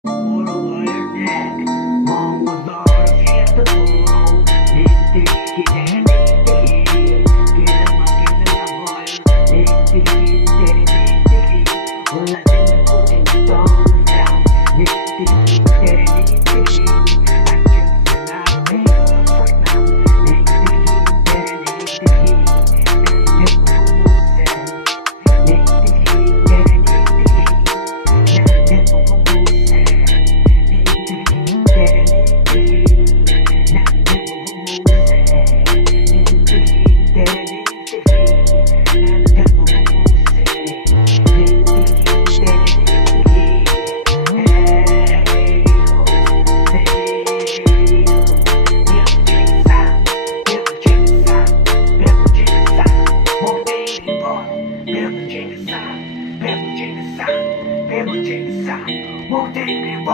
Puro ayunin mga dahil tutulong hindi kinenindi kinamakinalaboy hindi wala din ko ito hindi kinenindi andyan sa natin for now People change the sound, people change the sound, won't take me